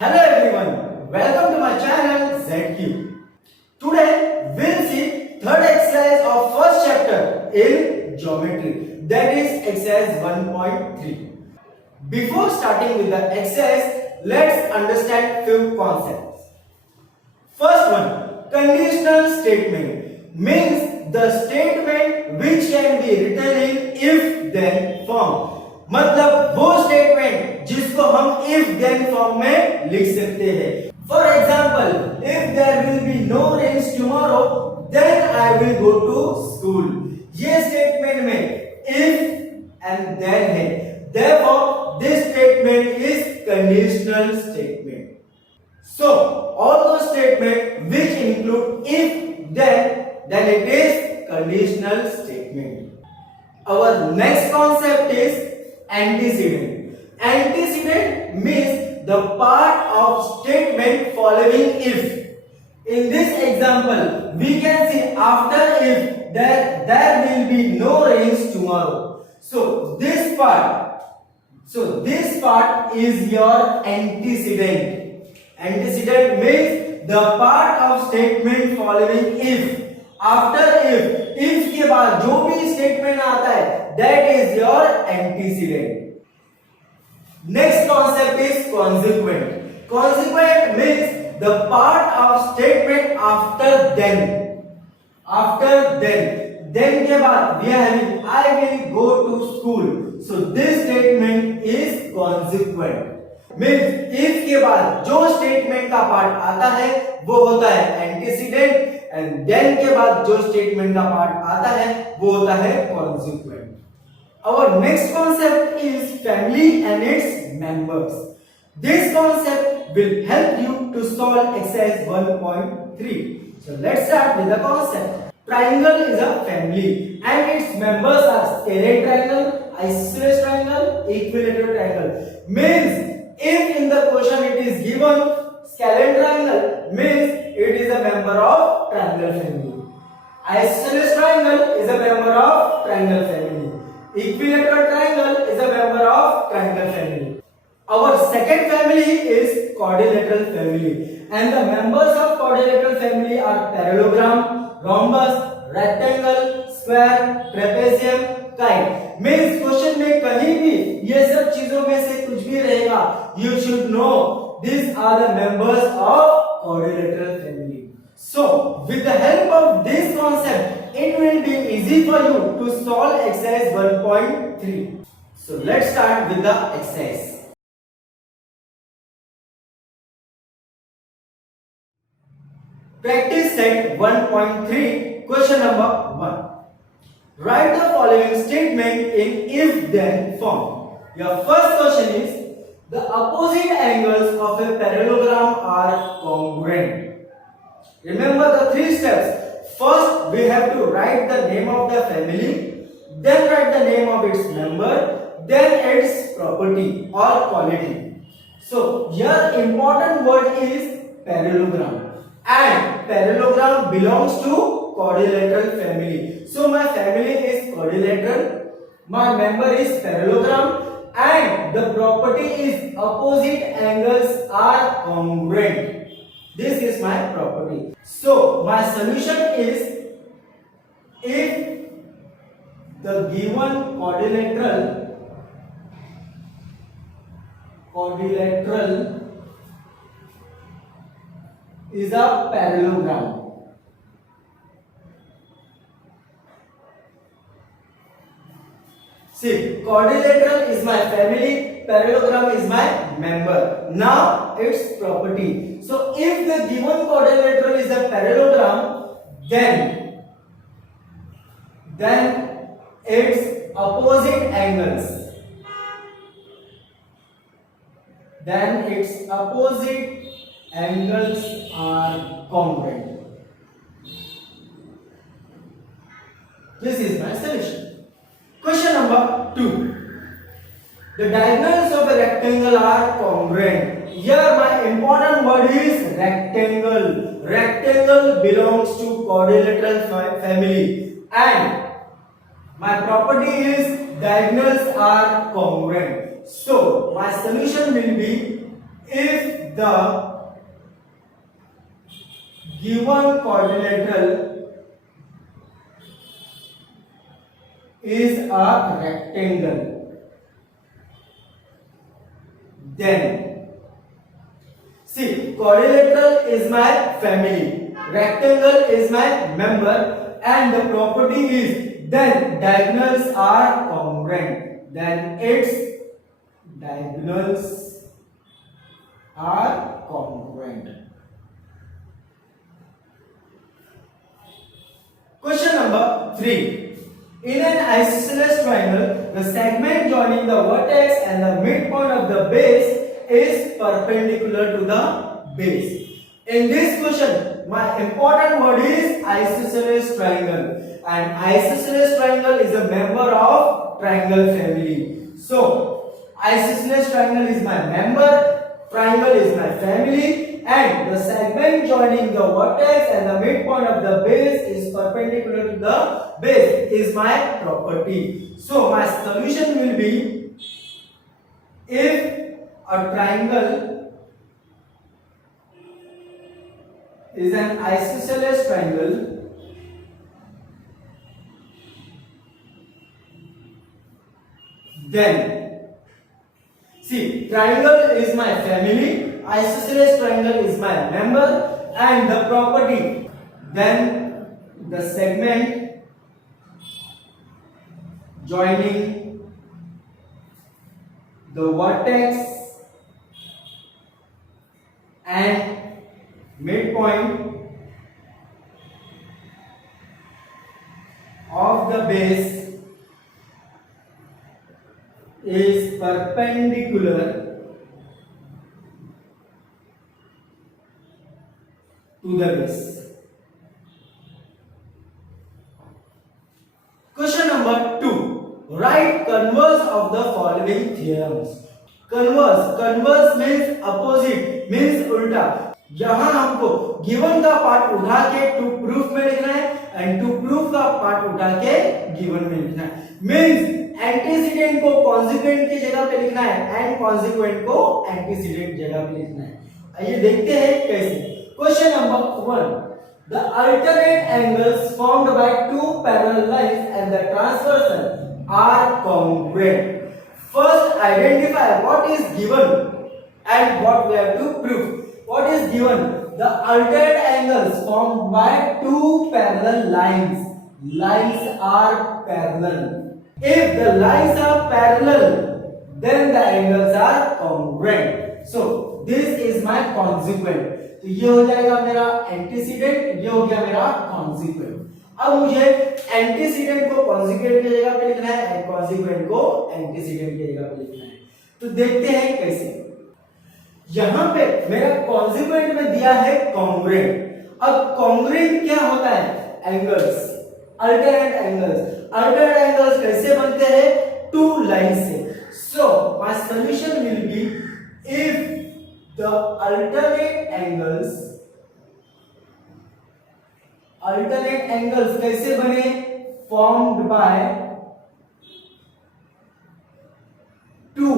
Hello everyone, welcome to my channel ZQ. Today we'll see third exercise of first chapter in geometry, that is exercise 1.3. Before starting with the exercise, let's understand few concepts. First one, conditional statement means the statement which can be written in if then form. मतलब वो statement जिसको हम if then form में लिख सकते हैं. For example, if there will be no rains tomorrow then I will go to school. ये statement में इफ एंड देन है, therefore this statement is conditional statement. So all those statements which include if then it is conditional statement. Our next concept is antecedent. Antecedent means the part of statement following if. In this example, we can see after if there will be no rains tomorrow. So this part is your antecedent. Antecedent means the part of statement following if. After if के बाद जो भी statement आता है, that is your antecedent. Next concept is consequent. Consequent means the part of statement after then. After then के बाद we are having I will go to school. So this statement is consequent. Means if के बाद जो statement का part आता है वो होता है antecedent. And then के बाद जो स्टेटमेंट का पार्ट आता है वो होता है consequent. Our next concept is family and its members. This concept will help you to solve exercise 1.3. So let's start with the concept. Triangle is a family and its members are scalene triangle, isosceles triangle, equilateral triangle. Means if in the question it is given scalene triangle means it is a member of triangle family. Isosceles triangle is a member of triangle family. Equilateral triangle is a member of triangle family. Our second family is quadrilateral family, and the members of quadrilateral family are parallelogram, rhombus, rectangle, square, trapezium, kite. Means question में कहीं भी ये सब चीजों में से कुछ भी रहेगा, you should know these are the members of quadrilateral family. So with the help of this concept, it will be easy for you to solve exercise 1.3. So let's start with the exercise. Practice set 1.3, question number 1. Write the following statement in if then form. Your first question is, the opposite angles of a parallelogram are congruent. Remember the three steps. First, we have to write the name of the family, then write the name of its member, then its property or quality. So, here important word is parallelogram, and parallelogram belongs to quadrilateral family. So, my family is quadrilateral, my member is parallelogram, and the property is opposite angles are congruent. This is my property. So my solution is, if the given quadrilateral is a parallelogram. See, quadrilateral is my family, parallelogram is my member. Now its property. So if the given quadrilateral is a parallelogram, then its opposite angles. Then its opposite angles are congruent. This is my solution. Question number 2. The diagonals of a rectangle are congruent. Here my important word is rectangle. Rectangle belongs to quadrilateral family, and my property is diagonals are congruent. So my solution will be, if the given quadrilateral is a rectangle, then see, quadrilateral is my family, rectangle is my member, and the property is then diagonals are congruent, then its diagonals are congruent. Question number 3. In an isosceles triangle, the segment joining the vertex and the midpoint of the base is perpendicular to the base. In this question, my important word is isosceles triangle, and isosceles triangle is a member of triangle family. So, isosceles triangle is my member, triangle is my family, and the segment joining the vertex and the midpoint of the base is perpendicular to the base is my property. So my solution will be, if a triangle is an isosceles triangle, then see, triangle is my family, isosceles triangle is my member, and the property, then the segment joining the vertex and midpoint of the base is perpendicular to the base. Question number 2. Write converse of the following theorems. Converse means opposite, means उल्टा. यहाँ हमको given का part उठा के to proof में लिखना है and to proof का पार्ट उठा के गिवन में लिखना है. मींस एंटीसीडेंट को कॉन्सिक्वेंट की जगह पे लिखना है एंड कॉन्सिक्वेंट को एंटीसीडेंट जगह पे लिखना है. आइए देखते हैं कैसे. Question number 1. The alternate angles formed by two parallel lines and the transversal are congruent. First, identify what is given and what we have to prove. What is given? The alternate angles formed by two parallel lines. Lines are parallel. If the lines are parallel, then the angles are congruent. So, this is my consequent. तो ये हो जाएगा मेरा antecedent, ये हो गया मेरा consequent. अब मुझे एंटीसीडेंट को कॉन्सिक्वेंट की जगह पे लिखना है एंड कॉन्सिक्वेंट को एंटीसीडेंट की जगह पे लिखना है. तो देखते हैं कैसे. यहां पे मेरा कॉन्सिक्वेंट में दिया है कॉन्ग्रुएंट. अब कॉन्ग्रुएंट क्या होता है? Angles, alternate angles. Alternate angles कैसे बनते हैं? टू लाइन से. So my solution will be, if the alternate angles कैसे बने? formed by two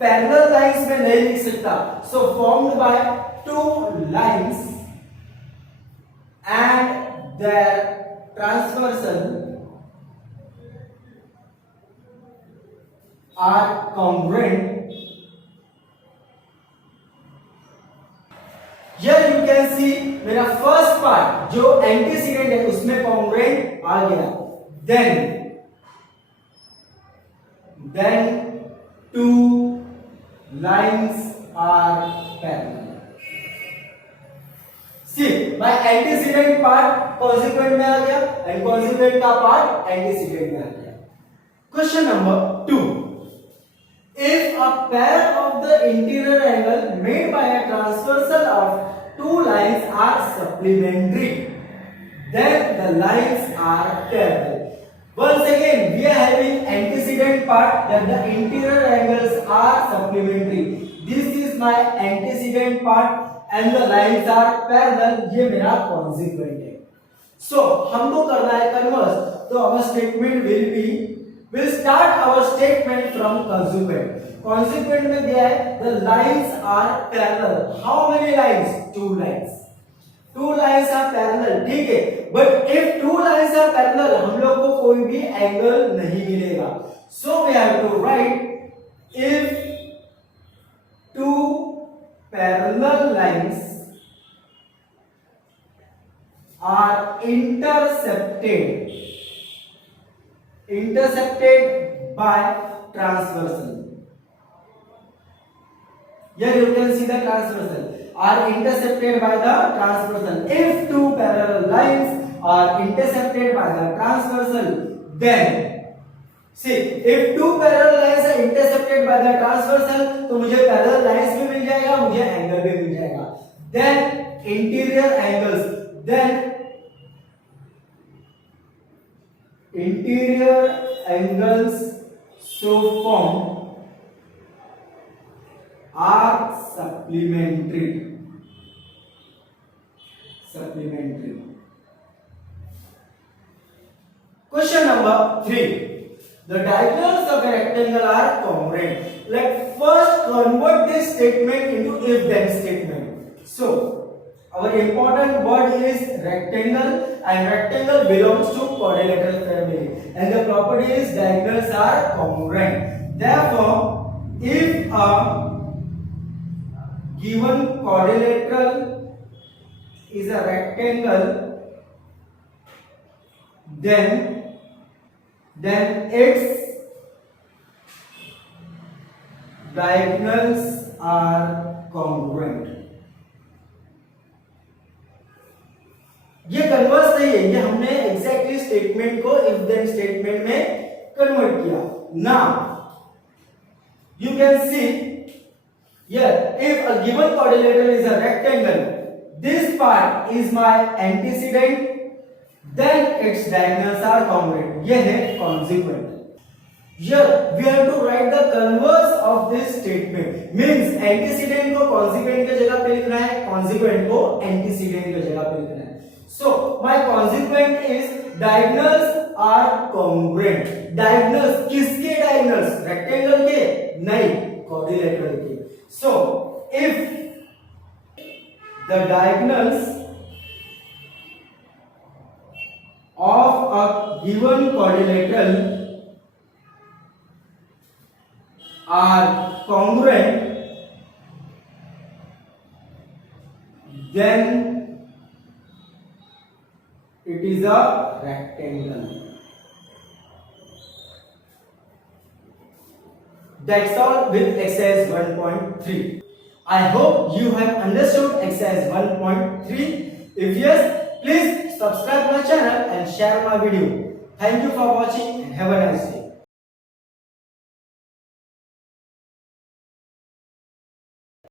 parallel lines में नहीं लिख सकता. so formed by two lines and their transversal are congruent. Here you can see मेरा फर्स्ट पार्ट जो antecedent है उसमें कॉन्ग्रुएंट आ गया. then two lines are parallel. See, my antecedent part consequent में आ गया and consequent का part antecedent में आ गया. Question number 2. If a pair of the interior angle made by a transversal of two lines are supplementary, then the lines are parallel. Once again, we are having antecedent part that the interior angles are supplementary. This is my antecedent part and the lines are parallel. ये मेरा consequent है. So हमको करना है converse. तो our statement will be We'll start our statement from consequent. Consequent में दिया है the lines are parallel. How many lines? 2 lines. 2 lines are parallel. ठीक है. But if 2 lines are parallel, हम लोग को कोई भी एंगल नहीं मिलेगा. So we have to write if 2 parallel lines are intersected by transversal. Here you can see the transversal are intersected by the transversal. If 2 parallel lines are intersected by the transversal, then see if 2 parallel lines are intersected by the transversal, तो मुझे parallel lines भी मिल जाएगा, मुझे angle भी मिल जाएगा. Then interior angles, then interior angles so formed are supplementary. Question number 3. The diagonals of a rectangle are congruent. Like first convert this statement into if then statement. So our important word is rectangle, and rectangle belongs to quadrilateral family, and the property is diagonals are congruent. Therefore, if a given quadrilateral is a rectangle, then its diagonals are congruent. ये converse नहीं है, ये हमने exactly statement को if then statement में convert किया. Now you can see here if a given quadrilateral is a rectangle, this part is my antecedent, then its diagonals are congruent. ये है consequent. Here we have to write the converse of this statement. Means antecedent को consequent के जगह पे लिखना है, consequent को antecedent के जगह पे लिखना है. So my consequent is diagonals are congruent. Diagonals किसके diagonals? Rectangle के? नहीं, quadrilateral के. So if the diagonals of a given quadrilateral are congruent, then it is a rectangle. That's all with exercise 1.3. I hope you have understood exercise 1.3. If yes, please subscribe my channel and share my video. Thank you for watching and have a nice day.